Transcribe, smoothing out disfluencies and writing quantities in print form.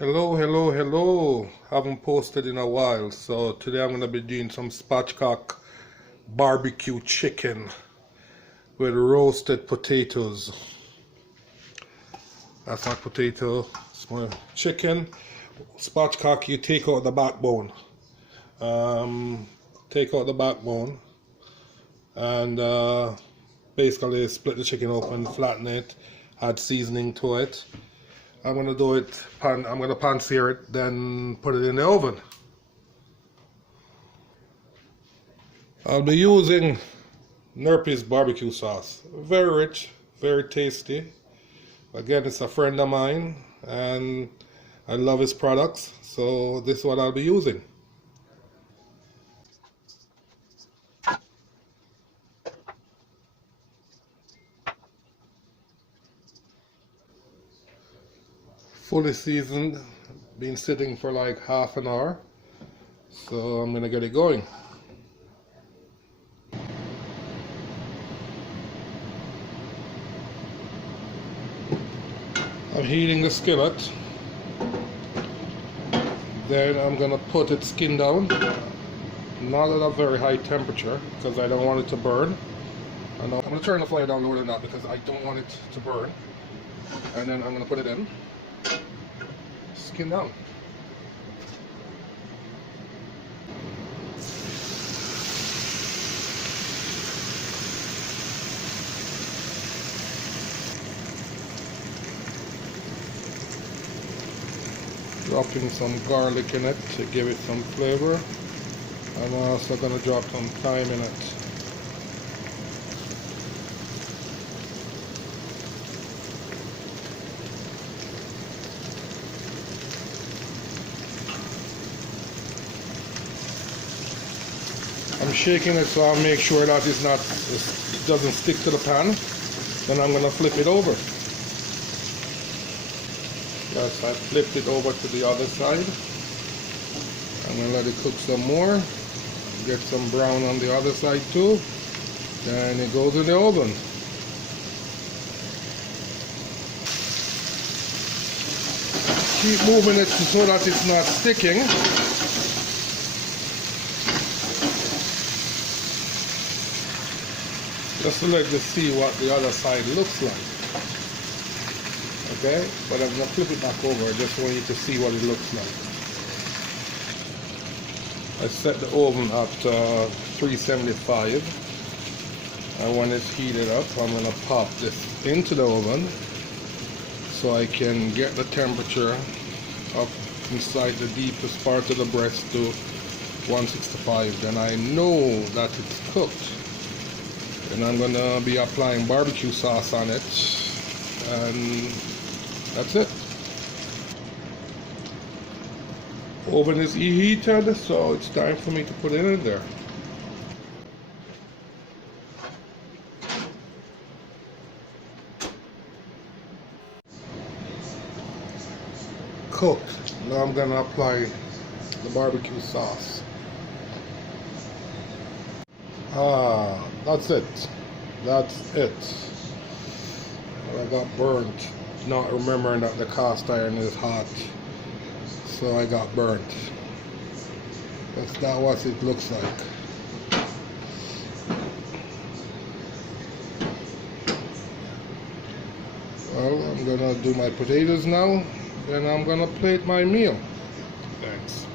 Hello. Haven't posted in a while, so today I'm going to be doing some spatchcock barbecue chicken with roasted potatoes. That's my potato, it's my chicken. Spatchcock, you take out the backbone. Take out the backbone and basically split the chicken open, flatten it, add seasoning to it. I'm gonna do it. I'm gonna pan sear it, then put it in the oven. I'll be using Nerpy's barbecue sauce. Very rich, very tasty. Again, it's a friend of mine, and I love his products, so this is what I'll be using. Fully seasoned, been sitting for like half an hour, so I'm gonna get it going. I'm heating the skillet, then I'm gonna put its skin down, not at a very high temperature because I don't want it to burn. I'm gonna turn the flame down lower than that because I don't want it to burn, and then I'm gonna put it in. Skin down. Dropping some garlic in it to give it some flavor. I'm also going to drop some thyme in it. I'm shaking it so I'll make sure that it doesn't stick to the pan. Then I'm going to flip it over. Yes, I flipped it over to the other side. I'm going to let it cook some more. Get some brown on the other side too. Then it goes in the oven. Keep moving it so that it's not sticking. Just to let you see what the other side looks like. Okay, but I'm going to flip it back over. I just want you to see what it looks like. I set the oven at 375, and when it's heated up, I'm going to pop this into the oven so I can get the temperature up inside the deepest part of the breast to 165. Then I know that it's cooked. And I'm going to be applying barbecue sauce on it, and that's it. Oven is heated, so it's time for me to put it in there. Cooked. Now I'm going to apply the barbecue sauce. That's it. That's it. I got burnt, not remembering that the cast iron is hot, so I got burnt. That's not what it looks like. Well, I'm gonna do my potatoes now, then I'm gonna plate my meal. Thanks.